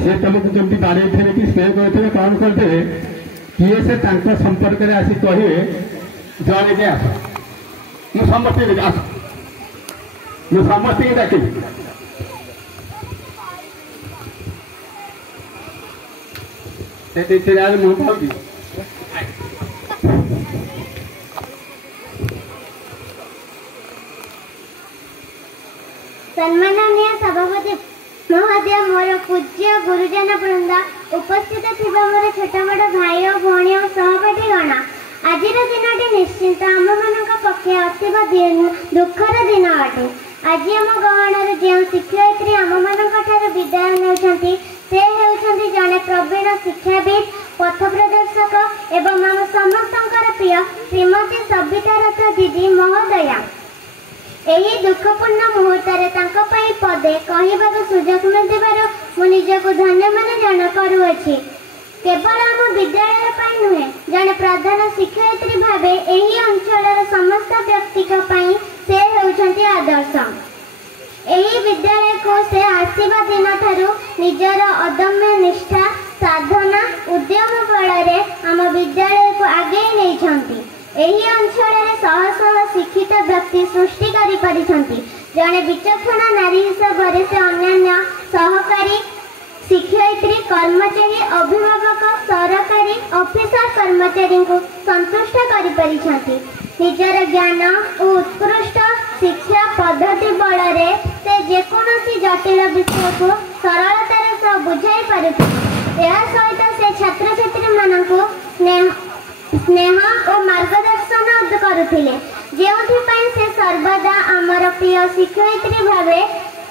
से तुमको जमी बाड़े कि स्नेह करते कौन करते किए से संपर्क में आसी कहे जड़े के आस मु समस्त आस मु समस्त डाक मुझे पाऊँ सम्माननीय सभापति महोदय मोर पूज्य गुरुजन वृंद उपस्थित थिबा मोर छोट बड़ भाई और भौणी और सहपाठीगण आज दिन निश्चिंत आम मान पक्षे अतीब दुखर दिन अटे। आज आम गहणर जो शिक्षयित्री आम मान विदाय ने जड़े प्रवीण शिक्षाविद पथ प्रदर्शक एवं आम समस्त प्रिय श्रीमती सविता रथ दीदी महोदया यही दुखपूर्ण मुहूर्त पदे कहवाक सुजोग मिलू मुझको धन्य मन जन करुअछि। केवल आम विद्यालय नुहे जड़े प्रधान शिक्षयित्री भाव यही अंचल समस्त व्यक्ति से होउछंती आदर्श। यही विद्यालय को से आसवा दिन ठारू निजर अदम्य निष्ठा साधना उद्यम बल आम विद्यालय को आगे नहीं एही अंचल शह शह शिक्षित व्यक्ति सृष्टि करि जड़े विचक्षण नारी हिसाब से अन्य सहकारी शिक्षयित्री कर्मचारी अभिभावक सरकारी ऑफिसर कर्मचारी को संतुष्ट करि निजर ज्ञान और उत्कृष्ट शिक्षा पद्धति बल से जेकोसी जटिल विषय को सरलतार सह बुझाई पारुथि। सहित से छात्र छात्री मानक स्नेह और मार्गदर्शन करुथिले से सर्वदा आमर प्रिय शिक्षयित्री भाव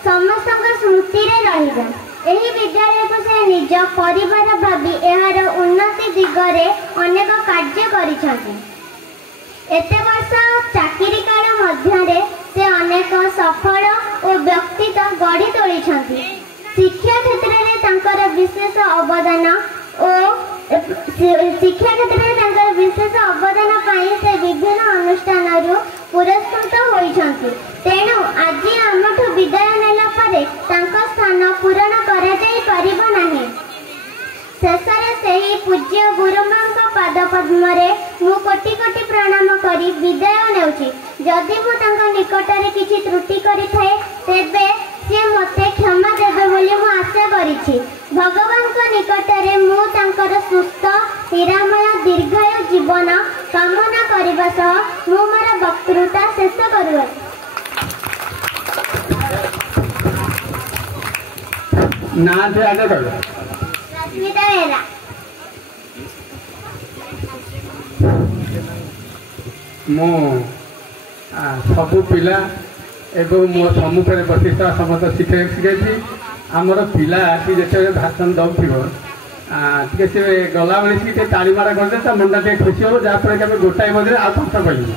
समस्त स्मृति रहिबा। एही विद्यालय को से निज परिवार भावी एहार उन्नति दिगरे अनेक कार्य करिछथि। एते वर्ष चाकरी काल मध्यरे से अनेक सफल और व्यक्तित्व गढ़ी तोलिछथि। शिक्षा क्षेत्र में तांकर विशेष अवदान और शिक्षा क्षेत्र में विशेष अवदान पाई से विभिन्न अनुष्ठान पुरस्कृत होइछथि। तेणु आज आमठु विदाय नेला परे तांका स्थान पूरण करा जाई परिबो नाही। शेषरे सेही पूज्य गुरुमांक पाद पद्मरे मु कोटि कोटि प्रणाम करी विदाय नेउछि। जदि मु तांका निकटरे किछि त्रुटि करि थाए तेबे से मते क्षमा देबे बोली मु आशा करिछि। भगवान को निकटरे मु तांकर सुस्थ निरामय दीर्घायु जीवन कामना करबा सह मु मोर वक्तृता शेष करुछि। ना से आगे कर रश्मिता बेरा मो सबु पिला एवं मो सम्मुख में बसिता समस्त शिक्षक शिक्षयित्री आमर पिला कि जो भाषण दौर टे से गला बेले टे ताली मारा करदे तो मन टे खुशी हो जहाँफल कि आम गोटाए बजे आउ पाठ कहू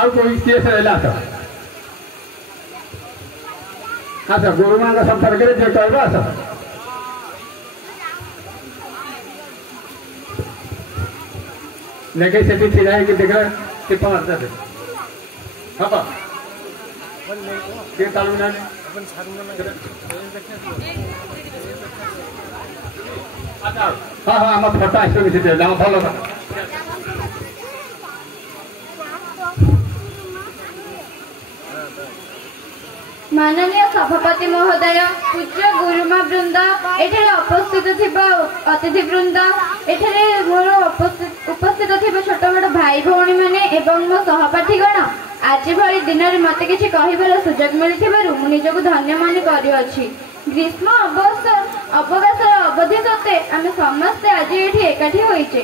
आउ कोई किए से रहा आस आस गुरुमा संपर्क में जो कह आस लेकिन से छिड़ा है कि देख टिप मारते हम तालु ना हाँ हाँ आम फोटो आसो भल माननीय सभापति महोदय पूज्य गुरुमा वृंद एठारे उपस्थित थिबा अतिथि वृंद एठारे मोर उपस्थित थिबा छोट बड़ भाई भौणी माने एवं मो सहपाठीगण आज भली दिन में मत किसी कहबार सुजोग मिलू मु निजक धन्य मन करुअछि। ग्रीष्म अवकाश अवधि सत्ते आम समस्ते आज ये एकाठी होइछे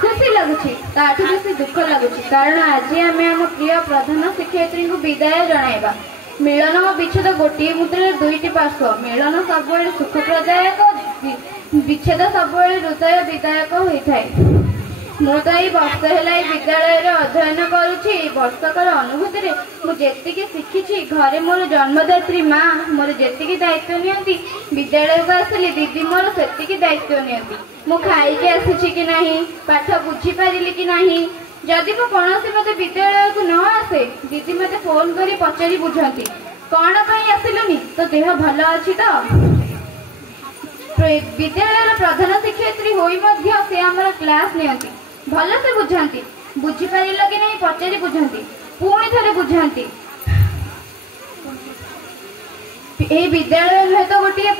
खुशी लगुच ताठू बेसी दुख लगुच कारण आज आम आम प्रिय प्रधान शिक्षयित्री को विदाय जणाइबा। मिलन और विच्छेद गोटे मुद्रे दुईटी पार्श्व मिलन सब सुखप्रदायक विच्छेद सब हृदय विदायक होता है। मु तो यही वर्ष है विद्यालय अध्ययन करुच्ची वर्षकर अनुभूति मुझे शिखी घरे मोर जन्मदात्री माँ मोर जी दायित्व नियंती विद्यालय को आसिली दीदी मोर से दायित्व नियंती मु खाई आसी कि नहीं पाठ बुझी पारिली कि नहीं जदि मो कौन मत विद्यालय को न आसे दीदी मत फोन कर पचारि बुझती कौन आसिलुनि तो देह भल अच्छी तो विद्यालय प्रधान शिक्षयित्री होई मध्य से आमर क्लास नियंती भल से बुझाती बुझी पारिल कि नहीं पचारि बुझाती पुणी थे बुझाती এই বিদ্যালয় হয়তো গোটিয়ে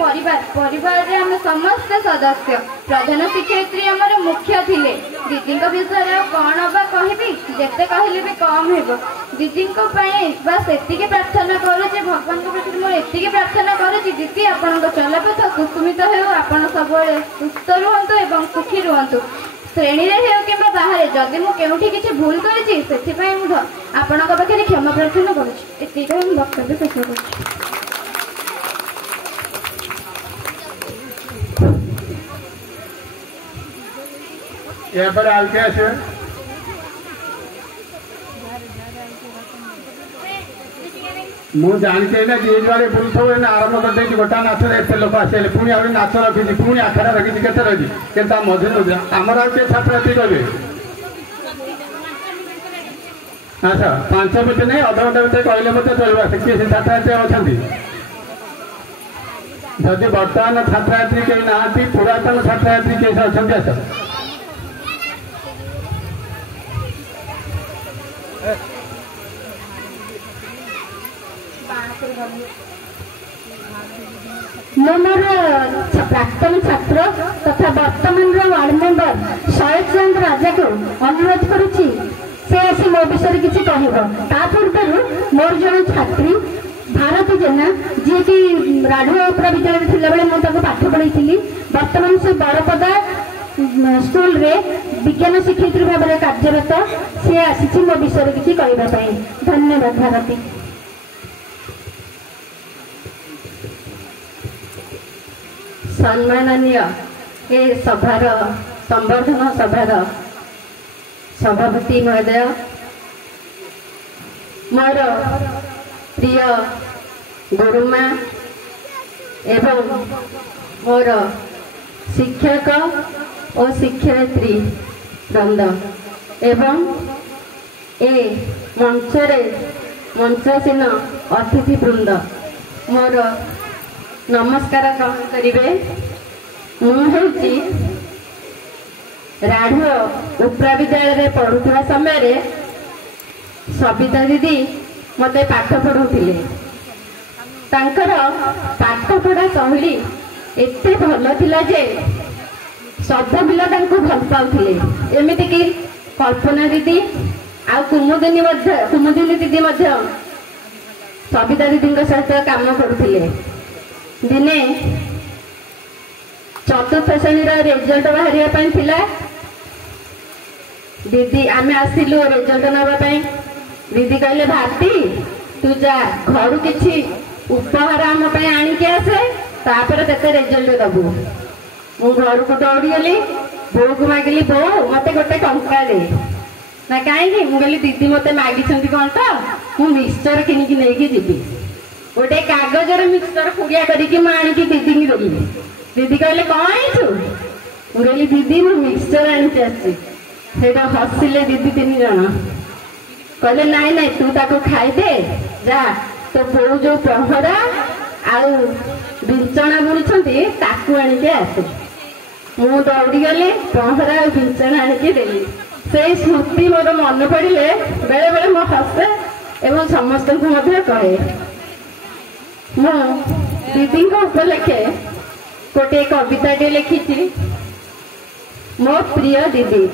পরিবারে আমি সমস্ত সদস্য প্রধান শিক্ষয়িত্রী আমার মুখ্য ଥିଲେ দিদিଙ୍କ ବିଷୟରେ ଆଉ କଣ ବା କହିବି ଯେତେ କହିଲେ ବି କମ ହେବ ଦିଦିଙ୍କ ପାଇଁ ବାସ୍ ଏତିକି ପ୍ରାର୍ଥନା କରୁଛି ଭଗବାନଙ୍କ ପ୍ରତି ମୁଁ ଏତିକି ପ୍ରାର୍ଥନା କରୁଛି ଦିଦି ଆପଣଙ୍କ ଚଲାପଥ କୁସୁମିତ ହେଉ ଆପଣ ସବୁବେଳେ ସୁସ୍ଥ ରୁହନ୍ତୁ ଏବଂ ସୁଖୀ ରୁହନ୍ତୁ ଶ୍ରେଣୀରେ ହେଉ କିମ୍ବା ବାହାରେ ଯଦି ମୁଁ କେଉଁଠି କିଛି ଭୁଲ କରିଛି ସେଥିପାଇଁ ମୁଁ ଆପଣଙ୍କ ପାଖରେ କ୍ଷମା ପ୍ରାର୍ଥନା କରୁଛି ଏତିକି ମୁଁ ବକ୍ତବ୍ୟ ଶେଷ କରୁଛି यहाँ पर आगे आसे मु जानते ना जी बारे पुरुष आरंभ कर गोटा नाच एत लोक आसे पुणी आ नाच रखी पुणी आखड़ा रखी के रखी के मध्य आमर आ छात्री कहे अच्छा 5 मिनट नहीं अध घंटा भर कहले मत चलवा किए से छात्री अच्छा जदि बर्तमान छात्री कहीं ना पुरातन छात्री किए अच्छा आस मोर प्राक्तन छात्र तथा वर्तमान वार्ड मेंबर शरद चंद्र राजा को अनुरोध करुच्ची से आसी मो विषय किसी कह पूर्व मोर जन छात्री भारती जेना जी कि राढ़ुआ उपरा विद्यालय थिला बेले मु ताको पाठ पढ़ाई वर्तमान से बड़पदा स्कूल रे विज्ञान शिक्षयित्री भाव में कार्यरत सी आसी मो विषय किसी कहवाई धन्यवाद भारती सम्माननीय ए सभार संवर्धन सभार सभापति महोदय मोर प्रिय गुरुमा एवं मोर शिक्षक और शिक्षयित्री वृंद एवं ए मंचासीन अतिथि वृंद मोर नमस्कार करेंगे मुझे राढ़ुआ उपरा विद्यालय पढ़ुवा समय सबिता दीदी मत पाठ पढ़ुले पाठ पढ़ा शैली एत भल जे सब पिला भल पाते एमती कि कल्पना दीदी आ कुमुदिनी दीदी सबिता दीदी सहित काम करुले दिने चतुर्थ श्रेणी रिजल्ट बाहर दीदी आम आसिलु रिजल्ट नापी दीदी कहले भारती तू जा घर किसी उपहार आम आणिकी आसे तापर तेते रिजल्ट दबु मु घर को दौड़ी गली बो को मागिली बो मत गोटे टंका दे ना कहीं मुझे दीदी मत मागी कौन तो मु मिक्सचर किनिकी नहीं जीवी गोटे कागजर मिक्सचर पुड़िया करके दीदी की देली दीदी कहले कौन आईचु मुझे दीदी मु मिक्सचर आनी हसिले दीदी 3 जन कहले नाई नाई तू ताको खाईदे जा तो बो जो पहरा आउ बिंचना बुणी ताकू आणिके आसे मु दौड़ी गली पहरा और बिंचना आणिके देली से स्मृति मोर मन पड़े बेले बेले मो हसे एवं समस्त कहे मो दीदी उपलक्षे गोटे कविता लिखी मो प्रिय दीदी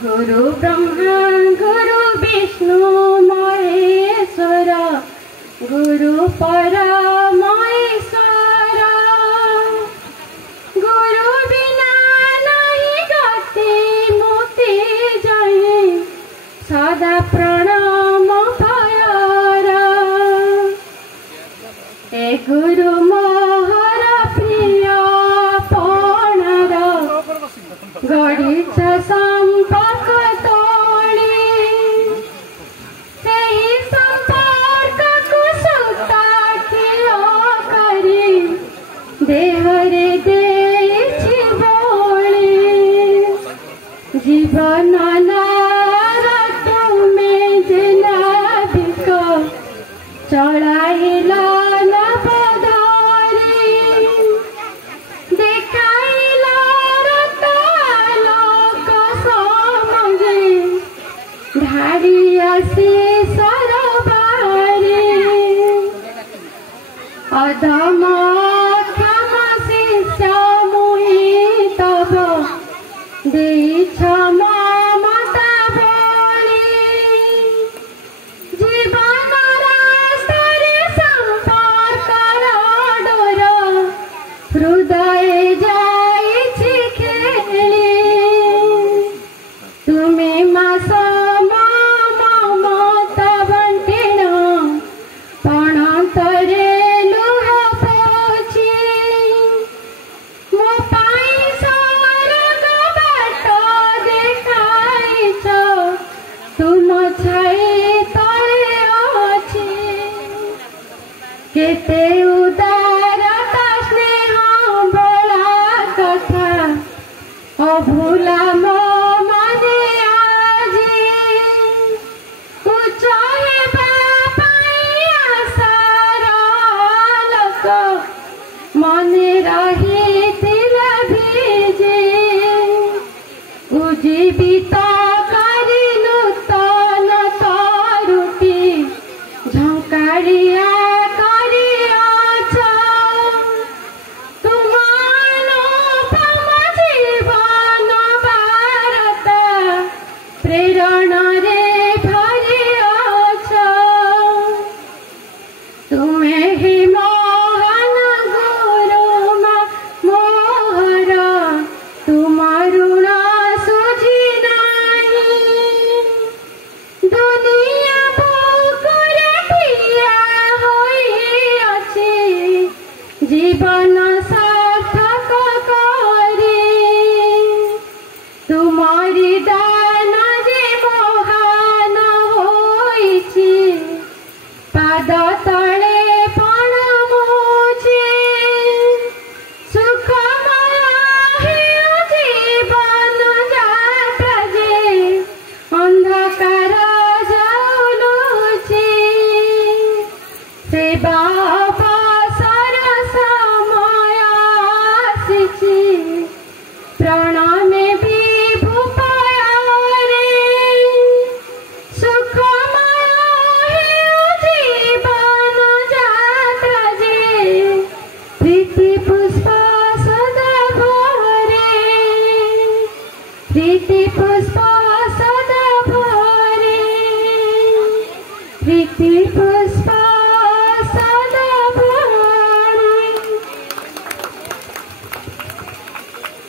गुरु ब्रह्मा गुरु विष्णु महेश्वर गुरु परमेश्वर गुरु बिना नहीं गति मुक्ति जाए सदा प्रणाम भयर ए गुरु मोहर प्रिय पणर गणित संपर्क तोड़ी संपर्क को सुता करी देहरे देछि बोली जीवन तुमे जिला चढ़ाइला अधम क्षम शिष्य मुहि तब देइछ ममता बोली जीवन रास्तारे संपर्क डोर हृदय जाइछि खेली तुमे मास ममता बंटिण पणतरे लुह पोछि मो पाई स्वर्ग बाट देखाइछ तुम छाई तले अछि केते उदारता स्नेह बोला कथा अभूला मो मने आजी उच्च हेबा पाई आशार लोक मने रहिथिला भिजे उज्जीवित करि नूतन तरुटी झंकारिया करियाछ तुमान उपम जीवन वारता प्रेरणा रे भरियाछ तुमे ही महान गुरुमा मोहर तुम ऋण सुझी नाही दुनिया बुकुरे ठिया होइअछि जीवन सार्थक करी तुमरी दान जे महान होइछि पाद तले प्रणमुछि सुखमय हेउ जीवन यात्रा जे अंधकार जाउलुछि सेवा अवसर समय आसिछि प्रणामे विभु पयारे सुखमय हेउ जीवन यात्रा जे प्रीति पुष्प सदा भरे प्रीति पुष्प सदा भरे प्रीति पुष्प सदा भरे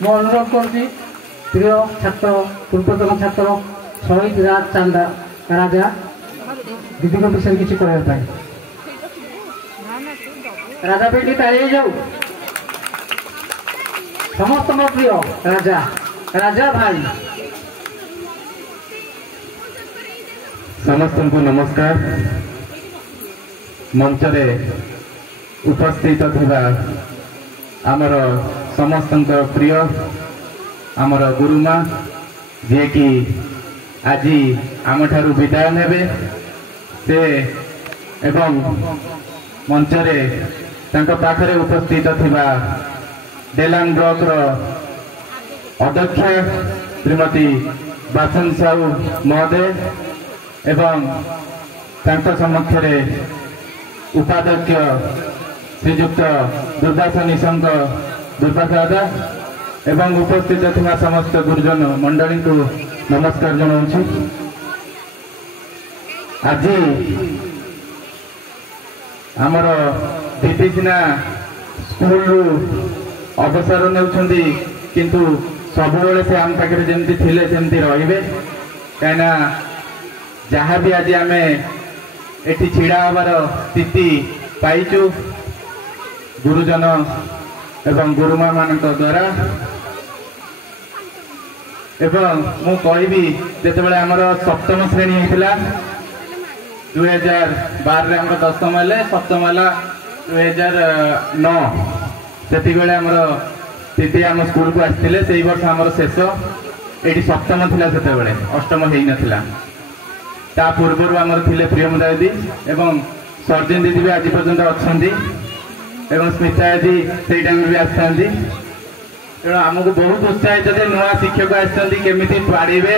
ମୁଁ ଅନୁରୋଧ କରୁଛି ପ୍ରିୟ ଛାତ୍ର ପୂର୍ବତନ ଛାତ୍ର ଶହୀଦ ରାଜ ଚାନ୍ଦା ରାଜା ଦିଦିଙ୍କ ବିଷୟରେ କିଛି କହିବା ପାଇଁ ରାଜା ପାଇଁ ତାଳି ହେଇଯାଉ ସମସ୍ତଙ୍କ ପ୍ରିୟ ରାଜା ରାଜା ଭାଇ ସମସ୍ତଙ୍କୁ ନମସ୍କାର ମଞ୍ଚରେ ଉପସ୍ଥିତ ଥିବା ଆମର ସମସ୍ତଙ୍କ ପ୍ରିୟ ଆମର ଗୁରୁମା ଯିଏକି ଆଜି ଆମଠାରୁ ବିଦାୟ ନେବେ ସେ ଏବଂ ମଞ୍ଚରେ ତାଙ୍କ ପାଖରେ ଉପସ୍ଥିତ ଥିବା ଡେଲାଙ୍ଗ ବ୍ଲକର ଅଧ୍ୟକ୍ଷା ଶ୍ରୀମତୀ ବାସନ ସାହୁ ମହୋଦୟ ଏବଂ ତାଙ୍କ ସମକ୍ଷରେ ଉପାଧ୍ୟକ୍ଷ ଶ୍ରୀଯୁକ୍ତ ଦୁର୍ବାସ ନିଶଙ୍କ ଦୁର୍ବାସ ଏବଂ ଉପସ୍ଥିତ ଥିବା ସମସ୍ତ ଗୁରୁଜନ ମଣ୍ଡଳୀଙ୍କୁ ନମସ୍କାର ଜଣାଉଛି। ଆଜି ଆମର ଦିଦି ସିନା ସ୍କୁଲରୁ ଅବସର ନେଉଛନ୍ତି କିନ୍ତୁ ସବୁବେଳେ ସେ ଆମ ପାଖରେ ଯେମିତି ଥିଲେ ସେମିତି ରହିବେ କାହିଁକିନା ଯାହାବି ଆଜି ଆମେ ଏଠି ଛିଡ଼ା ହେବାର ସ୍ଥିତି ପାଇଛୁ ଗୁରୁଜନ ଏବଂ ଗୁରୁମା ମାନଙ୍କ ଦ୍ୱାରା ଏବଂ ମୁଁ କହିବି ଯେତେବେଳେ ଆମର ସପ୍ତମ ଶ୍ରେଣୀ ହେଇଥିଲା 2012ରେ ଆମର ଦଶମ ହେଲେ ସପ୍ତମ ହେଲା 2009 ସେତିକିବେଳେ ଆମର ଦିଦି ଆମ ସ୍କୁଲକୁ ଆସିଥିଲେ ସେଇ ବର୍ଷ ଆମର ଶେଷ ଏଠି ସପ୍ତମ ଥିଲା ସେତେବେଳେ ଅଷ୍ଟମ ହେଇନଥିଲା ତା ପୂର୍ବରୁ ଆମର ଥିଲେ ପ୍ରିୟମଦା ଦିଦି ଏବଂ ସର୍ଜିନ ଦିଦି ବି ଆଜି ପର୍ଯ୍ୟନ୍ତ ଅଛନ୍ତି ଏବଂ ସ୍ମିତା ଦିଦି ସେଇ ଟାଇମରେ ବି ଆସିଥାନ୍ତି ତେଣୁ ଆମକୁ ବହୁତ ଉତ୍ସାହିତ ଯେ ନୂଆ ଶିକ୍ଷକ ଆସିଛନ୍ତି କେମିତି ପାଢ଼ିବେ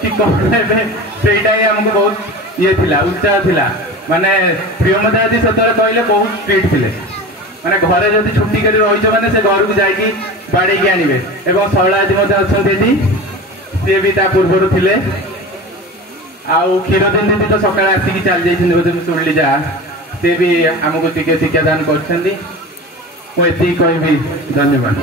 କି କ'ଣ ହେବେ ସେଇଟା ହିଁ ଆମକୁ ବହୁତ ଇଏ ଥିଲା ଉତ୍ସାହ ଥିଲା ମାନେ ପ୍ରିୟମଦା ଦିଦି ସେତେବେଳେ କହିଲେ ବହୁତ ଷ୍ଟ୍ରିକ୍ଟ ଥିଲେ ମାନେ ଘରେ ଯଦି ଛୁଟି କରି ରହିଛ ମାନେ ସେ ଘରକୁ ଯାଇକି ବାଡ଼େଇକି ଆଣିବେ। ଏବଂ ଶୈଳାଦି ମଧ୍ୟ ଅଛନ୍ତି ଏଠି, ସିଏ ବି ତା ପୂର୍ବରୁ ଥିଲେ। ଆଉ କ୍ଷୀରଦିନ ଦିଦି ତ ସକାଳେ ଆସିକି ଚାଲି ଯାଇଛନ୍ତି ବୋଧେ ମୁଁ ଶୁଣିଲି ଯାହା, ସେ ବି ଆମକୁ ଟିକେ ଶିକ୍ଷାଦାନ କରିଛନ୍ତି। ମୁଁ ଏତିକି କହିବି, ଧନ୍ୟବାଦ।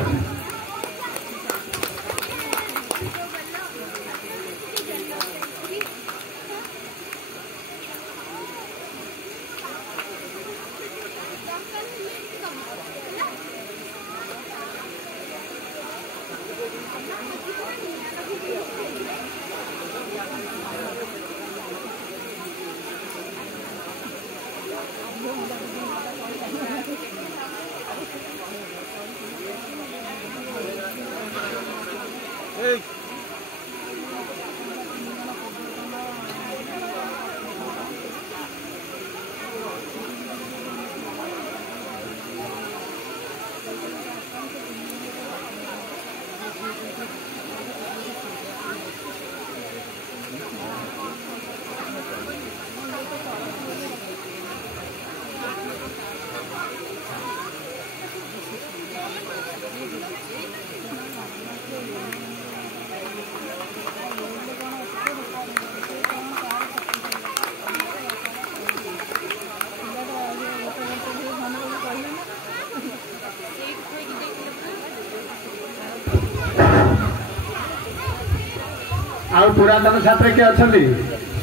ଆଉ ପୁରାତନ ଛାତ୍ର କିଏ ଅଛନ୍ତି?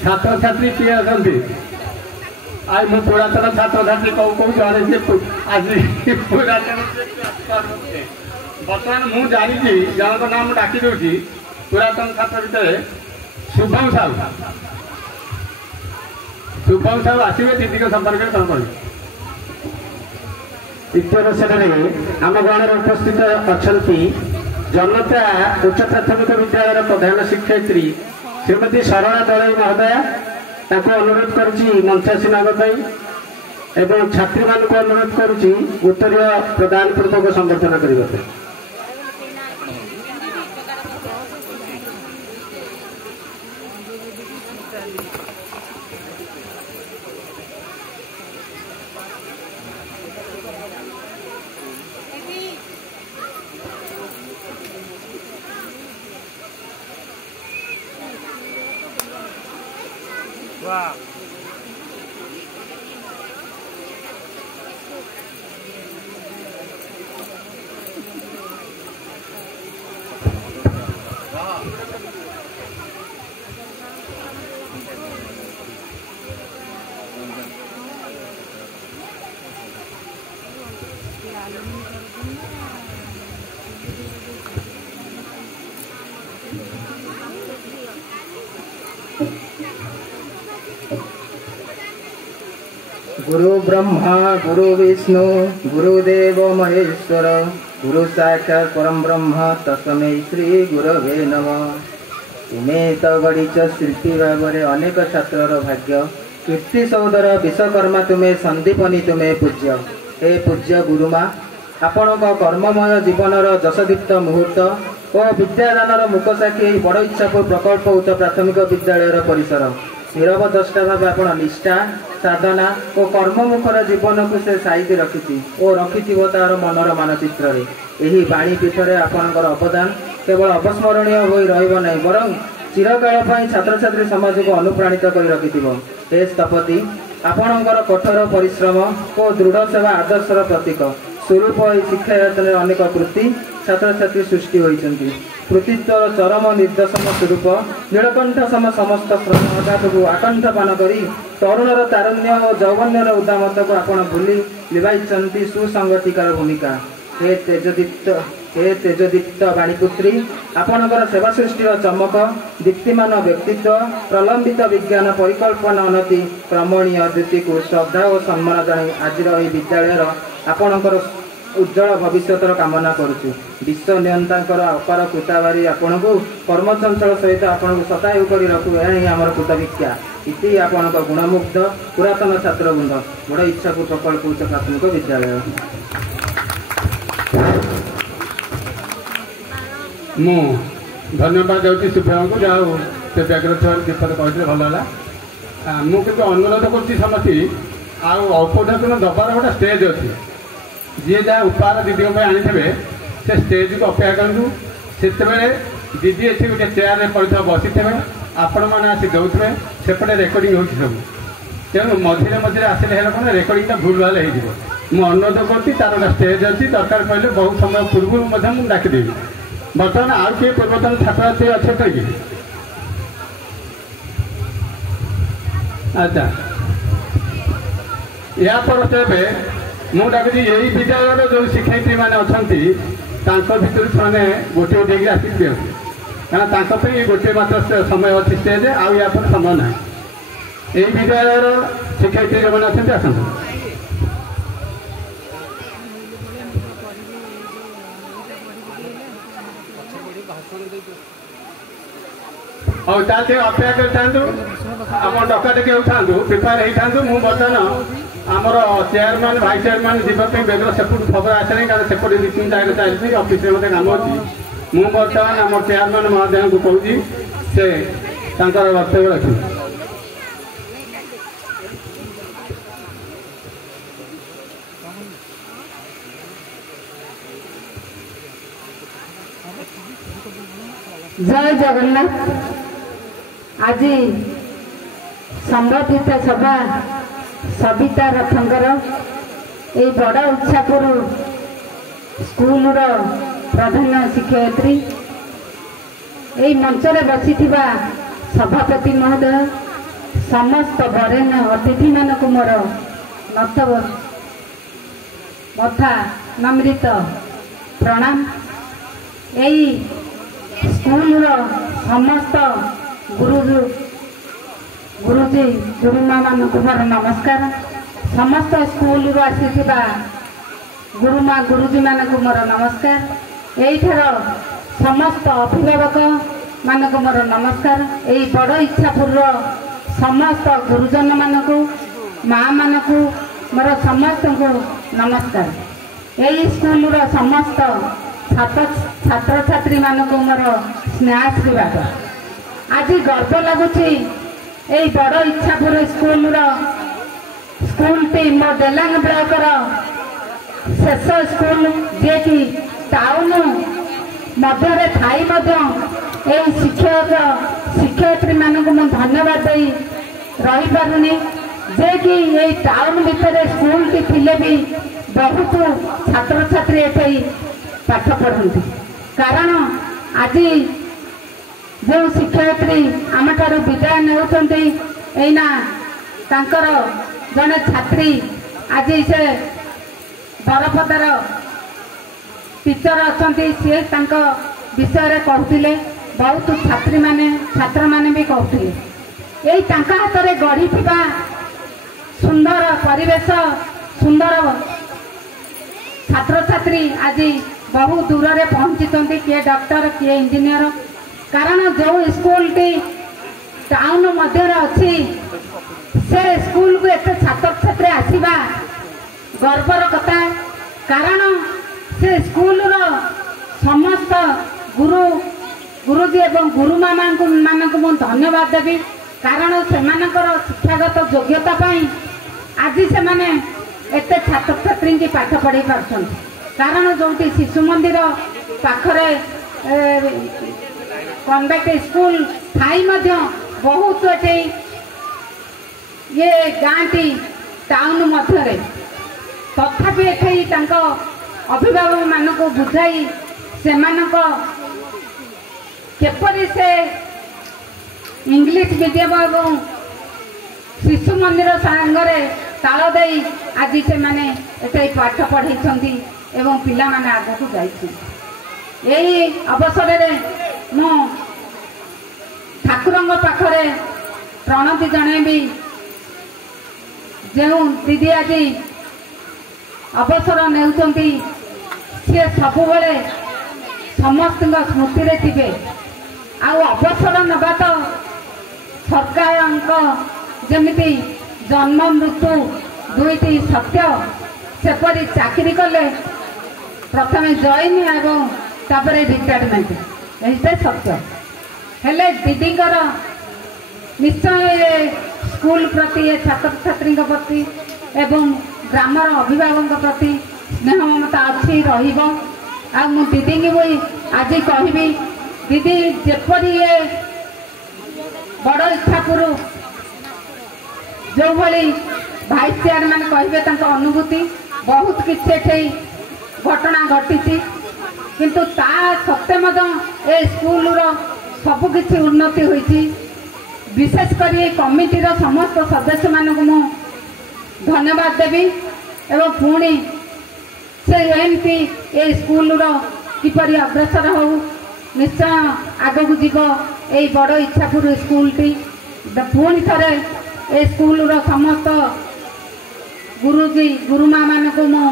ଛାତ୍ରଛାତ୍ରୀ କିଏ ଅଛନ୍ତି? ଆଉ ମୁଁ ପୁରାତନ ଛାତ୍ରଛାତ୍ରୀ କହୁ ଜଣେ ଆଜି ପୁରାତନ ବର୍ତ୍ତମାନ ମୁଁ ଜାଣିଛି ଜଣଙ୍କ ନାଁ ମୁଁ ଡାକି ଦେଉଛି। ପୁରାତନ ଛାତ୍ର ଭିତରେ ଶୁଭମ ସାହୁ ଆସିବେ, ଦିଦିଙ୍କ ସମ୍ପର୍କରେ କ'ଣ କହିବେ? ଦ୍ୱିତୀୟ ଶ୍ରେଣୀରେ ଆମ ଗଣରେ ଉପସ୍ଥିତ ଅଛନ୍ତି ଜନତା ଉଚ୍ଚ ପ୍ରାଥମିକ ବିଦ୍ୟାଳୟର ପ୍ରଧାନ ଶିକ୍ଷୟିତ୍ରୀ ଶ୍ରୀମତୀ ସରଳା ଦଳେଇ ମହୋଦୟା। ତାଙ୍କୁ ଅନୁରୋଧ କରୁଛି ମଞ୍ଚାସୀନ ହେବା ପାଇଁ ଏବଂ ଛାତ୍ରୀମାନଙ୍କୁ ଅନୁରୋଧ କରୁଛି ଉତ୍ତରୀୟ ପ୍ରଦାନ ପୂର୍ବକ ସମ୍ବର୍ଦ୍ଧନା କରିବା ପାଇଁ। गुरु ब्रह्मा गुरु विष्णु गुरुदेव महेश्वर गुरु साक्षात परम ब्रह्म तस्मै श्री गुरवे नमः। तुमे तो गढ़िच शिल्पी भाव में अनेक छात्रर भाग्य कीर्ति सौदर विश्वकर्मा तुम्हें संदीपनी तुम्हें पूज्य। हे पूज्य गुरुमा आपण कर्ममय जीवनर जसदीप्त मुहूर्त और विद्यादानर मुकसाक्षी बड़ इच्छापुर प्रकल्प उच्च प्राथमिक विद्यालय परिसर नीरव द्रष्टा भाव आप निष्ठा साधना और कर्ममुखर जीवन को से साइती रखी और रखि तार मनर मानचित्र यही बाणीपीठ में आपणकर अवदान केवल अवस्मरणीय हो रही बरं चिरकाल छात्र छात्री समाज को अनुप्राणित कर रखि। हे स्थपति आपणकर कठोर परिश्रम और दृढ़ सेवा आदर्शर प्रतीक स्वरूप शिक्षा यत्न अनेक कृति छात्र छात्री सृष्टि होती। कृतित्वर चरम निर्देशन स्वरूप नीलकंठ सम समस्त श्रमघात को आकंठ पान कर तरुणर तारुण्य और जौवन्यर उदामत को आपण भूली लिवाई सुसंगठिकार भूमिका। हे तेजदीप्त वाणीपुत्री आपणकर सेवा सृष्टि चमक दीप्तिमान व्यक्तित्व प्रलंबित विज्ञान परिकल्पना अनति क्रमणीय द्युति को श्रद्धा और सम्मान जानी आज विद्यालय आपणकर उज्जवल भविष्यतर कामना करुचु। विश्व नियंतांकर अपार कृताबारी आपण को कर्मचंचल सहित आपण को सतायु कर रखु यही आमर कृतभिक्षा इति आपण गुणमुग्ध पुरातन छात्रवृंद बड़ इच्छापुर प्रकल्प उच्च प्राथमिक विद्यालय। मु धन्यवाद देती सुभ्रम को जहाँ से व्याघ्र दीपद कहते भल है। मुझे अनुरोध कर समस्त औपचारिक दबार गोटे स्टेज अच्छी जी जहाँ उपहार दीदी आनी से स्टेज को अपेक्षा करूँ से दीदी ये गोटे चेयर पड़ता बसी थे आपण मैंने आसी दौथे सेपटे रेकर्डिंग हो सब तेणु मझे मझे आसिले कौन रेकर्डिंग भूल भाल हो अनुरोध करुँच तार गोटे स्टेज अच्छी दरकार पड़े बहुत समय पूर्व मुझे डाकिदेवी बर्तमान आउ किए पूर्वतन छात्र छात्री अच्छे कि अच्छा या पर तेरे मुझे डाकुची यही विद्यालय जो शिक्षयित्री मैंने अच्छा भितर से गोटे गोटे आसिक दिखती कारण गोटे मात्र समय अच्छी स्टेज आउ या पर समय ना यही विद्यालय शिक्षयित्री जो मैंने अच्छा आसतु और ताकि अपेक्षा कर आम डका टेक था प्रिपेयर होता मुझे बर्तमान आमर चेयरमैन भाइस चेयरमैन जावाई बेगर सेपट खबर आसनी कारण सेपटे दु तीन जगह चलती ऑफिस में मत काम अच्छी मुझे बर्तमान आम चेयरमैन महोदय को कहूँ से वक्तव्य रखी जय जगन्नाथ। आज संबंधित सभा सविता रथंकर ये बड़ इच्छापुर स्कूल प्रधान शिक्षयित्री ये मंचरे बसी सभापति महोदय समस्त बरेण्य अतिथि मानक मोर नतव मथा नम्रित प्रणाम। यही स्कूल समस्त गुरुजी गुरुमा मानक मोर नमस्कार। समस्त स्कूल आसीथिबा गुरुमा गुरुजी मानक मोर नमस्कार। एठार समस्त अभिभावक मानक मोर नमस्कार। यही बड़ इच्छापुर समस्त गुरुजन मानक माँ मानक मोर समस्त को नमस्कार। यही स्कूल समस्त छात्र छात्री मानक मोर स्नेहाशीर्वाद। आज गर्व लगुच यही बड़ इच्छापुर स्कूलटी मो डेलांग ब्लॉकर शेष स्कूल जे कि टाउन मध्य थाई शिक्षक शिक्षयित्री मानक मु धन्यवाद दे रही पारुनी जे कि यही टाउन भितर स्कूल टी थिले भी बहुत छात्र छात्री एठे पाठ पढ़ती कारण आज जो शिक्षयित्री आम ठार विदाय नेउछन्ती तांकर जने छात्री आज से बरपदार टीचर अच्छी सी विषय कहते बहुत छात्र माने भी कहते यही हाथ में गढ़ी सुंदर परिवेश सुंदर छात्र छात्री आज बहुत दूर रे पहुंची किए डॉक्टर किए इंजीनियर कारण जो स्कूल टी टाउन मध्य अच्छी से स्कूल को एत छात्र छात्री आसवा गर्वर कथा कारण से स्कूल समस्त गुरुजी एवं गुरुमा मानक मु धन्यवाद देवी कारण से शिक्षागत योग्यता आज से माने एत छात्र छात्री की पाठ पढ़ाई पार्छन कारण जो शिशु मंदिर पाखरे कन्वेंट स्कूल थाई बहुत ये गाँटी टाउन मध्य तथापि एठे अभिभावक मान को बुझाई से केपरी से इंग्लिश मीडियम और शिशु मंदिर सांगरे ताल दे आज से माने एठे पाठ पढ़ाई एवं पिला माने आग को यही अवसर मु ठाकुर पाखरे प्रणति जनइबी जो दीदी आज अवसर नेउचंती सी सबुबले समस्त स्मृति रे थिबे आ अवसर नबा तो सरकार जमिति जन्म मृत्यु दुईटी सत्य सेपरी चाकरी कले प्रथम जॉइन एवं तापरे रिटायरमेंट यही सत्य हेले दीदीकर निश्चय स्कूल प्रति छात्र छात्री प्रति एवं ग्रामर अभिभावक प्रति स्नेह ममता अच्छी रहिबो। आ मु दीदी की भी आज कहबी दीदी जेपरी ये बड़ इच्छापुर जो भली भाइस चेयरमैन कहे अनुभूति बहुत किसी घटना घटी किंतु ता सत्ते ए स्कूल सबकि उन्नति होती। विशेषकर ये कमिटीर समस्त सदस्य मानक मु धन्यवाद देवी एवं पुणी से एमती ए स्कूल किपरि अग्रसर हो निश्चय आगक जीव ये बड़ इच्छापुर स्कूल टी पुणी थे ए स्कूल समस्त गुरुजी गुरुमा मान को मु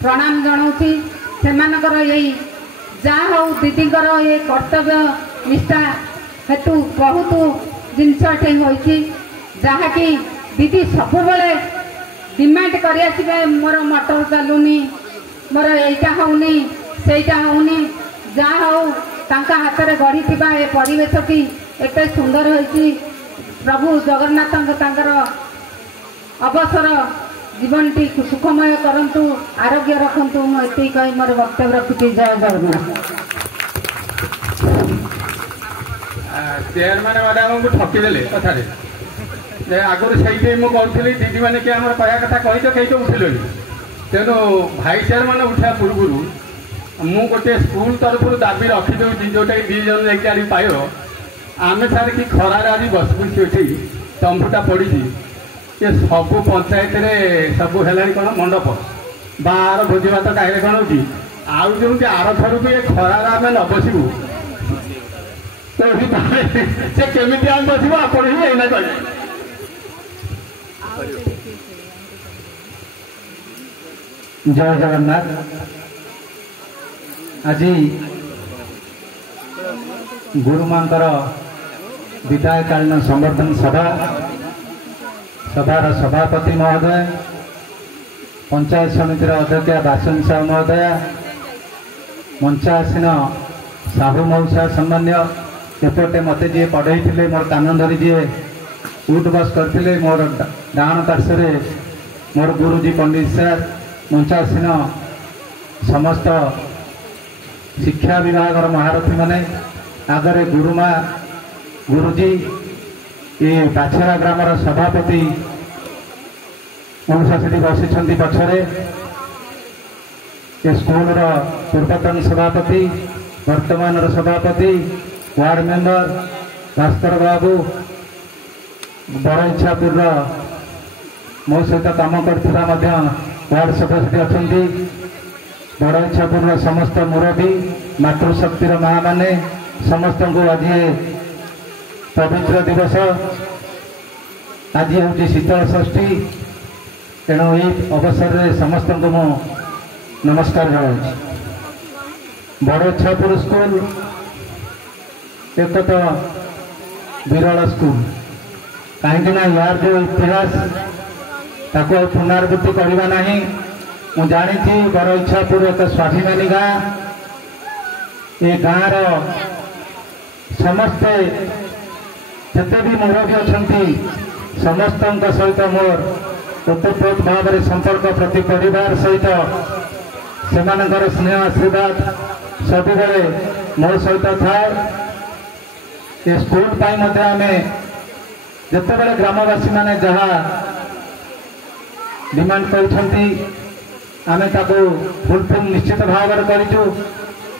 प्रणाम जनाऊँगी। सेमानकर यही जहाँ हूँ दीदीकर ये कर्तव्य निष्ठा हेतु बहुत जिनसटे होती जहाँकि दीदी सब बेले डिमांड कर मोर मोटर चलुनी मोर यहीटा होनी सेटा होनी जहाँ हूँ तांका हाथ में गढ़ी ए परिवेशटी एत सुंदर होती। प्रभु जगन्नाथ अवसर जीवन टी सुखमय करंतु आरोग्य रखंतु मुझे कही मोर वक्तव्य रखी। जय जगन्नाथ। चेयरमैन मैडम को ठकीदे कथार आगुरी से मुझे दीदी मैंने किए आम कह कथा कही कहीं उठिल तेणु भाई चेयरमैन उठा पूर्व मु गोटे स्कूल तरफ दाबी रखीदे जोटा कि 2 जन जाकि पाइब आम सार कि खरार आज बस बुझी तंबुटा पड़ी ये सबू पंचायत सब है कौन मंडप बाहर भोजी भात कहीं कौन हो आउ जो आर थर भी खरार आम न बसबू से केमी आम बसबू आप ही एना कहे। जय जगन्नाथ। आज गुरुमांकर विदायकालीन संवर्धन सभार सभापति महोदय पंचायत समितिर अध्यक्ष बासन साहू महोदय मंचासीन साहू मौसा सम्मान्य एपटे मत जी पढ़े मोर कान धरी जी उठ बस करते मोर डाण पार्श्व मोर गुरुजी पंडित सर मंचासीन समस्त शिक्षा विभाग महारथी माने आगरे गुरुमा गुरुजी ये बाछरा ग्रामर सभापति मौसा से बसी पछरे ये स्कूल पूर्वतन सभापति वर्तमान सभापति वार्ड मेंबर भास्कर बाबू बड़ इच्छापुर मो सहित कम कर वार्ड सदस्य अच्छा बड़ इच्छापुर समस्त मुरबी मातृशक्तिर माँ माने समस्त को आज पवित्र दिवस आज हूँ शीतल षष्ठी तेणु ये अवसर में समस्त को मु नमस्कार जनाऊँ। बड़ इच्छापुर स्कूल एक तो विरल स्कूल कहीं यार जो इतिहास ताको पुनरावृत्ति करवा नहीं मु जानी बड़ इच्छापुर एक स्वाभिमानी गाँ ये गाँव समस्ते जिते भी मुरबी अच्छा समस्त सहित मोर ओतप्रोत भाव में संपर्क प्रति परिवार सहित से स्नेह आशीर्वाद सब बेले मो सहित थाए। ये स्कूल आम जिते ग्रामवासी मैंने जहाँ डिमांड कर फुलफिल निश्चित भाव में करूँ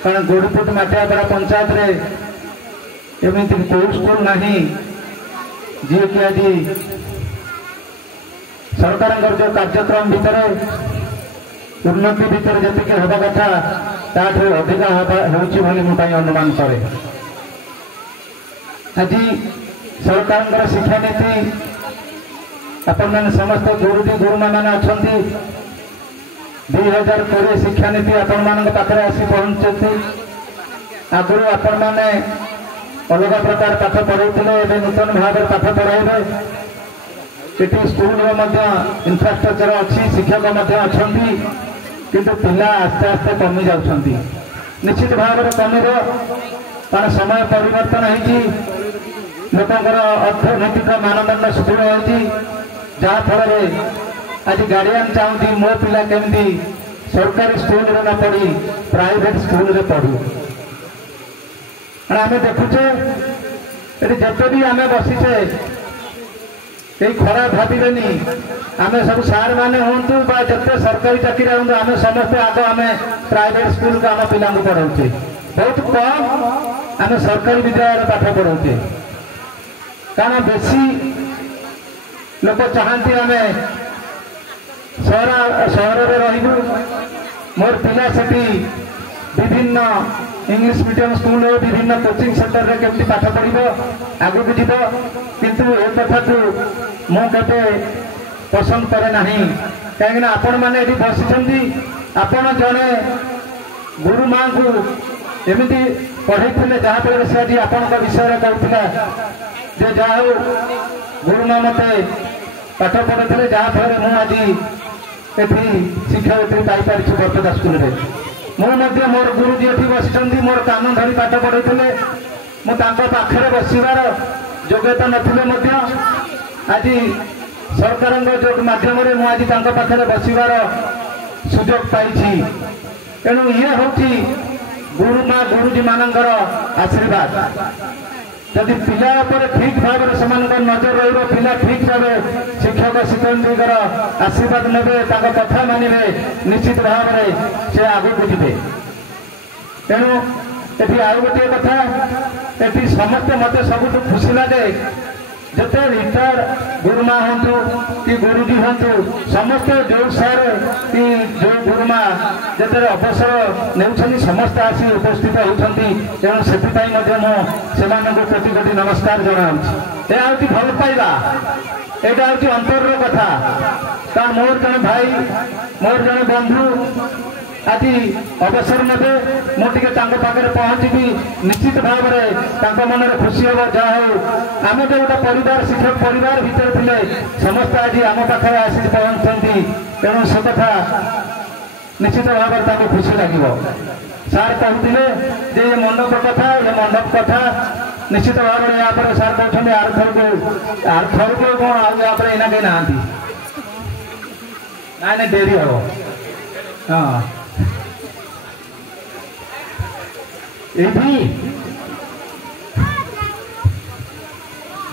कारण गोड़ीपुट माटियापड़ा पंचायत रे एमती कौ स्कूल नहीं जी कि आज सरकार जो कार्यक्रम भितर उन्नति भितर जी हवा कथा ताठू अधिक होगी अनुमान करे। आज सरकार शिक्षा नीति आपण मैंने समस्त गुरुजी गुरुमा मैंने अच्छा 2020 शिक्षा नीति आपण मान पाखे आसी पहुंचती आगुरी आपण मैंने अलग प्रकार पाठ पढ़ाई नूतन भाव में पाठ पढ़ाइबे ये स्कूल इंफ्रास्ट्रक्चर अच्छी शिक्षक अच्छा किंतु पिला आस्ते आस्ते कमी जाउछंती निश्चित भाव में कमी कारण समय परिवर्तन होती लोकर अर्थनैतिक मानदंड सुदृढ़ होती जहाँफल आज गार्डियन चाहती मो पिला केमती सरकारी स्कूल रे न पढ़ी प्राइवेट स्कूल रे पढ़ू आम देखुचे ये जिते भी आम बसीचे कई खराब भावे आम सब सार मैंने हूँ जिते सरकारी चाकरी हूँ आम समस्ते आग आम प्राइवेट स्कूल को आम पिला पढ़ाऊे बहुत कम आम सरकारी विद्यालय पाठ पढ़ाऊे कारण बेसी लोक चाहती आम सहर रहू मोर पिला से विभिन्न इंग्लिश मीडियम स्कूल विभिन्न कोचिंग सेंटर रे केमती पाठ पढ़ो आगू को जीव किंतु ए कथा को मुझे पसंद करे ना कहीं आपण मैंने बसी आपण जड़े गुरु माँ को एमती पढ़े जहाँफल से आज आपण विषय कहूला जे जहा गुरु माँ मत पाठ पढ़े जहाँफल मुझे ये शिक्षावृत्ति पाई बरपदा स्कूल रे मुझे मोर गुरुजी ये बसी मोर कान धरी पाठ पढ़े मुझे बसबार योग्यता ना आज सरकार मध्यम मुझे पाखे बसबार सुजोग पाई तेणु ये हूँ गुरु माँ गुरुजी मानकर आशीर्वाद जदि पिला पर ठीक भाव से नजर रही पिला ठीक भाव शिक्षक शिक्षयित्री आशीर्वाद नेबे कथा मानवे निश्चित भाव में से आगे को जीवे तेणु ये आउ गोटे कथा ये समस्ते मत सब खुशी लगे जिते रिटायर गुरुमा हूँ कि गुरुजी हूँ समस्ते जो सार कि जो गुरुमा जिते अवसर ने समस्ते आसी उपस्थित होती तेणु से कोटि कोटि नमस्कार जनाऊँ यह हूँ भल पाइबा यहाँ हूँ अंतर कथा कारण मोर जड़े भाई मोर जड़े बंधु आज अवसर ने मुझे पाखे पहुँची निश्चित भाव में मन में खुशी हम जहाँ हो आम जो गोटे परिवार शिक्षक परिवार भितर थे समस्त आज आम पाखे आसी पहुँचती तेणु से कथा निश्चित भाव में खुशी लगे सार कहते जे ये मंडप कथा ये मंडप कथा निश्चित भाव में यहाँ पर सार कहते आर थर को कौन आप एना कहीं ना ना डेरी हम हाँ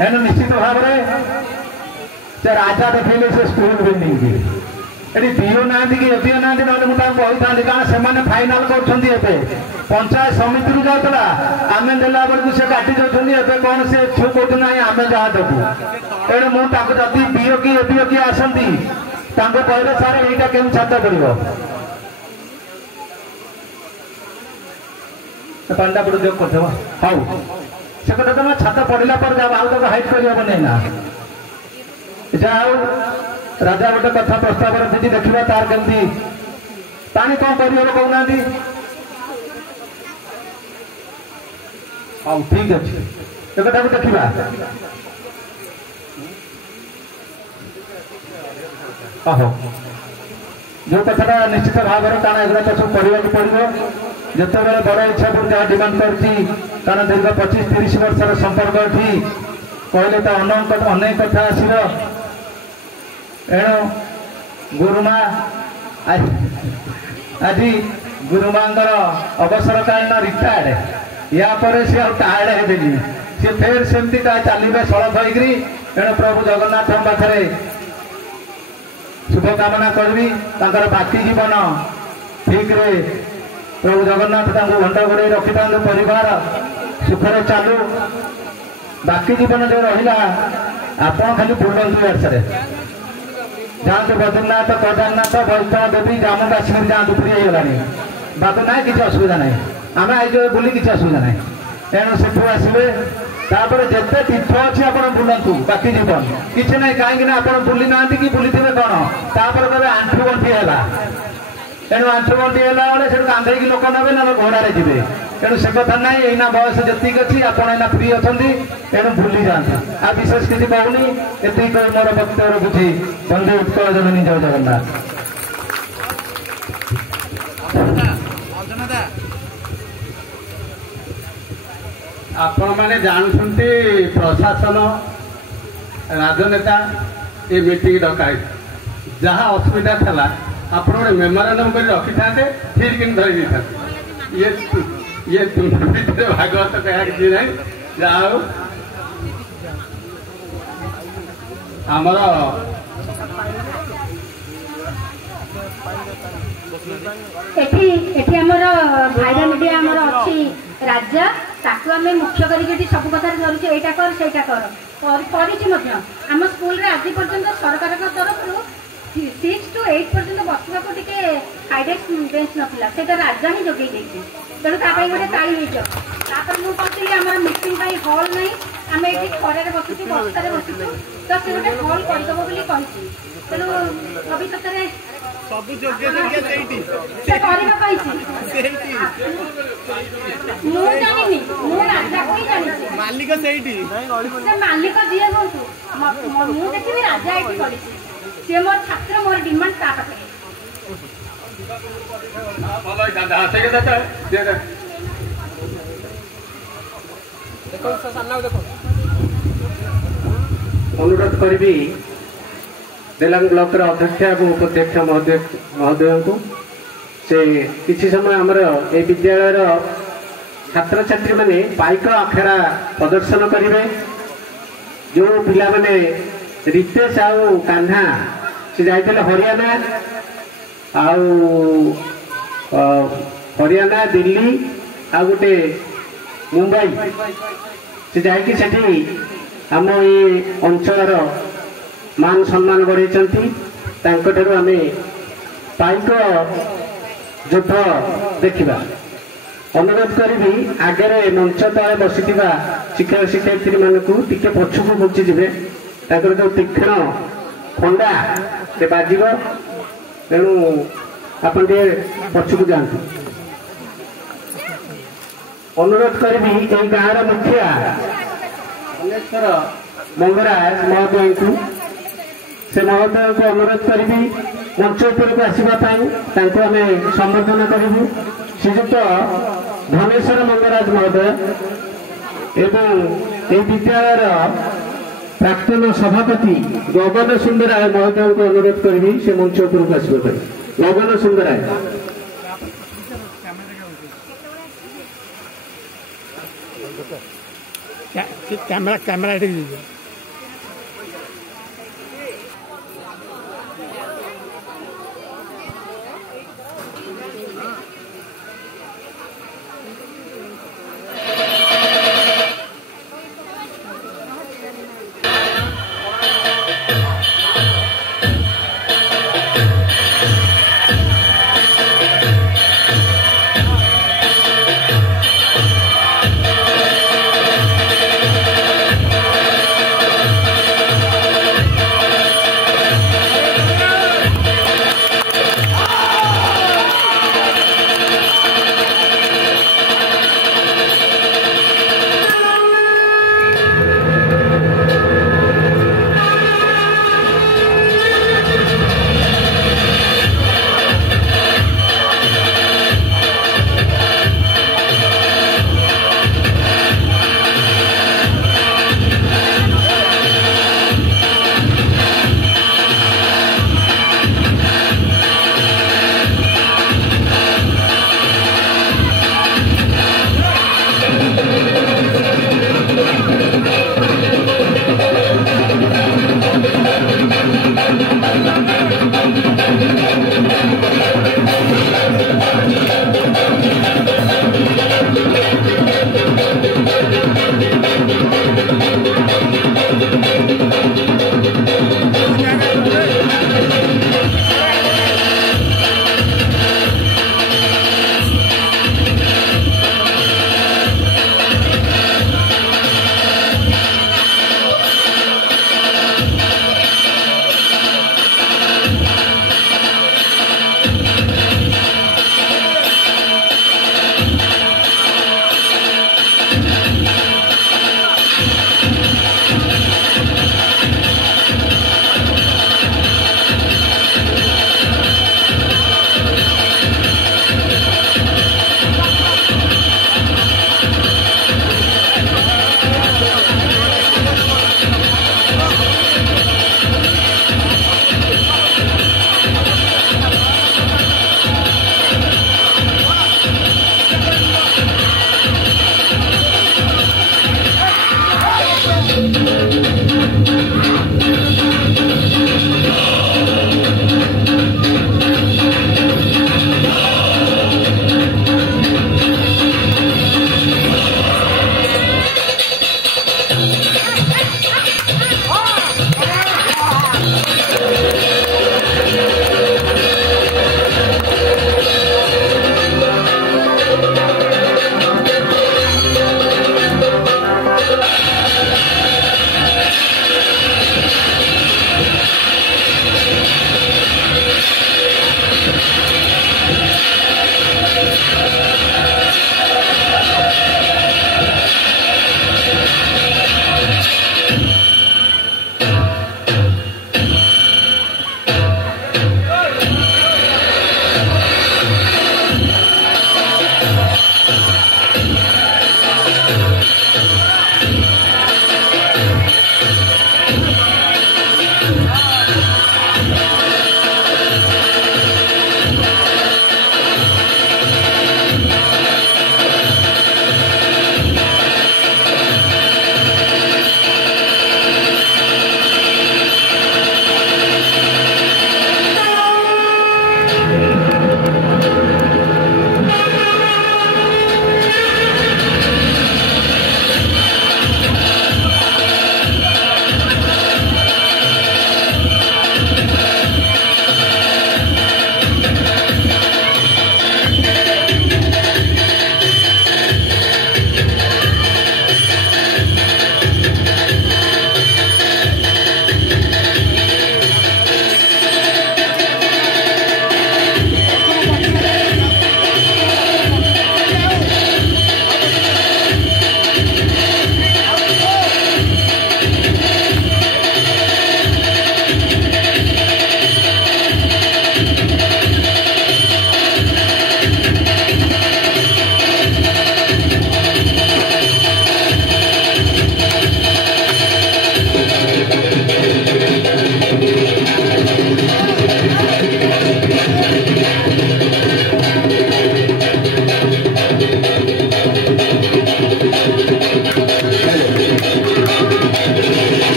एनु निश्चित भाव से राजा देखले से स्कूल बिल्डिंग की ये दियो ना कि दियो ना ना कही था कारण से फाइनाल कर पंचायत समिति जाता आम देला बेलू से काटी जाते कौन से छू कहते आम जहाँ देवु तेणु मुझे जदि बीओ कि एबीओ किए आसती कहले सार यहीटा केम छात पड़ो पांडा पड़ जो कर हाउ से कथा तुम छात पड़ा पर आउ तक हाइट कर ना जाओ राजा गोटे कथा प्रस्ताव रखी देखा तार केमती पानी कौन कर कहना हाउ ठीक अच्छे ये कथा को देखा आहो जो कथा निश्चित भाव में कारण एगुड़ा तो सब करने पड़ो जिते बड़ इच्छा पूरी जहाँ डिमांड कर दीर्घ 25-30 वर्षर संपर्क ये कहले तो अनेक कथा आसो एणु गुरुमा आज गुरुमा अवसरकालीन रिटायर्ड या पर सी टायर्ड हेबे सी फेर सेमती चलिए सड़क होगी एणु प्रभु जगन्नाथ पाखे शुभकामना करी बाकी जीवन ठीक रे प्रभु जगन्नाथ घंटा गोड़े रखी परिवार सुखरे चालू बाकी जीवन जो रहा आप खाली बुलंतु आसरे जातु बद्रीनाथ केदारनाथ वैष्णव देवी जम्मू काश्मीर जातु फ्री हो गलानी बात ना कि असुविधा ना आम आज बुली कि असुविधा ना तेणु से आसवे तापर जिते तीर्थ अच्छी आप बुलतु बाकी जीवन किसी ना कहीं आप बुली ना कि बुली थे कौन तापर कहे आंठू गंठी है तेणु आंठू गंठी है से कांधे लोक ने ना घोड़े जी तेणु से कथा ना यही बयस जी अच्छी आपना फ्री अच्छा तेणु भूली जाती आ विशेष किसी कहूनी ये मोर वक्तव्य रखुची बंदे उत्कल जननी जय जगन्नाथ। आपण मैंने जानते प्रशासन राजनेता ये मीटिंग डकाई जहाँ असुविधा था ଆପଣ ଗୋଟେ ମେମୋରାଣ୍ଡମ କରି ରଖିଥାନ୍ତେ ଠିକ୍ କିନ୍ତୁ ଧରି ଦେଇଥାନ୍ତେ। ଇଏ ତୁମ ଭିତରେ ଭାଗବତ କହିବା କିଛି ନାହିଁ। ଯାହା ହଉ ଆମର ଏଠି ଆମର ଭାଇରା ମିଡିଆ ଆମର ଅଛି ରାଜା, ତାକୁ ଆମେ ମୁଖ୍ୟ କରିକି ଏଠି ସବୁ କଥାରେ ଧରୁଛୁ, ଏଇଟା କର ସେଇଟା କର କରିଛି ମଧ୍ୟ। ଆମ ସ୍କୁଲରେ ଆଜି ପର୍ଯ୍ୟନ୍ତ ସରକାରଙ୍କ ତରଫରୁ 6 to 8 ପର୍ଯ୍ୟନ୍ତ ବସିବାକୁ ଟିକେ ହାଇଡେସ୍କ ବେଞ୍ଚ ନଥିଲା, ସେଇଟା ରାଜା ହିଁ ଯୋଗେଇ ଦେଇଛି। ତେଣୁ ତା ପାଇଁ ଗୋଟେ ତାଳି ହେଇଛ। ତାପରେ ମୁଁ କହିଥିଲି ଆମର ମିଟିଂ ପାଇଁ ହଲ୍ ନାହିଁ, ଆମେ ଏଠି ଖରାରେ ବସୁଛୁ, ବର୍ଷାରେ ବସୁଛୁ, ତ ସେ ଗୋଟେ ହଲ୍ କରିଦେବ ବୋଲି କହିଛି। ତେଣୁ ଭବିଷ୍ୟତରେ ସେ କରିବା କହିଛି। ମୁଁ ଜାଣିନି, ମୁଁ ରାଜାକୁ ହିଁ ଜାଣିଛି। ମାଲିକ ସେଇଠି, ସେ ମାଲିକ ଯିଏ ହୁଅନ୍ତୁ, ମୁଁ ଦେଖିବି ରାଜା ଏଠି କରିଛି। ସିଏ ମୋର ଛାତ୍ର, ମୋର ଡିମାଣ୍ଡ ତା ପାଖରେ। ଅନୁରୋଧ କରିବି ଦେଲାଙ୍ଗ ବ୍ଲକର ଅଧ୍ୟକ୍ଷ ଏବଂ ଉପାଧ୍ୟକ୍ଷ ମହୋଦୟଙ୍କୁ ସେ କିଛି ସମୟ ଆମର ଏ ବିଦ୍ୟାଳୟର ଛାତ୍ରଛାତ୍ରୀମାନେ ପାଇକ ଆଖଡ଼ା ପ୍ରଦର୍ଶନ କରିବେ। ଯେଉଁ ପିଲାମାନେ ରିତେଶ ଆଉ କାହ୍ନା ସେ ଯାଇଥିଲେ ହରିୟାଣା, ଦିଲ୍ଲୀ ଆଉ ଗୋଟେ ମୁମ୍ବାଇ, ସେ ଯାଇକି ସେଠି ଆମ ଏ ଅଞ୍ଚଳର ମାନ ସମ୍ମାନ ବଢ଼େଇଛନ୍ତି। ତାଙ୍କଠାରୁ ଆମେ ପାଇକ ଯୁଦ୍ଧ ଦେଖିବା। ଅନୁରୋଧ କରିବି ଆଗରେ ମଞ୍ଚ ତଳେ ବସିଥିବା ଶିକ୍ଷକ ଶିକ୍ଷୟିତ୍ରୀ ମାନଙ୍କୁ ଟିକେ ପଛକୁ ଘୁଞ୍ଚିଯିବେ, ତାଙ୍କର ଯୋଉ ତୀକ୍ଷ୍ଣ ଖଣ୍ଡା ସେ ବାଜିବ, ତେଣୁ ଆପଣ ଟିକେ ପଛକୁ ଯାଆନ୍ତୁ। ଅନୁରୋଧ କରିବି ଏଇ ଗାଁର ମୁଖିଆ ମଲ୍ଲେଶ୍ୱର ମଙ୍ଗରାଜ ମହୋଦୟଙ୍କୁ, ସେ ମହୋଦୟଙ୍କୁ ଅନୁରୋଧ କରିବି ମଞ୍ଚ ଉପରକୁ ଆସିବା ପାଇଁ, ତାଙ୍କୁ ଆମେ ସମ୍ବର୍ଦ୍ଧନା କରିବୁ। ଶ୍ରୀଯୁକ୍ତ ଧନେଶ୍ୱର ମଙ୍ଗରାଜ ମହୋଦୟ ଏବଂ ଏହି ବିଦ୍ୟାଳୟର ପ୍ରାକ୍ତନ ସଭାପତି ଗଗନ ସୁନ୍ଦରାୟ ମହୋଦୟଙ୍କୁ ଅନୁରୋଧ କରିବି ସେ ମଞ୍ଚ ଉପରକୁ ଆସିବା ପାଇଁ। ଗଗନ ସୁନ୍ଦରାୟ। କ୍ୟାମେରା ଏଠିକି ଯିବ।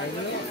ପାଇବେ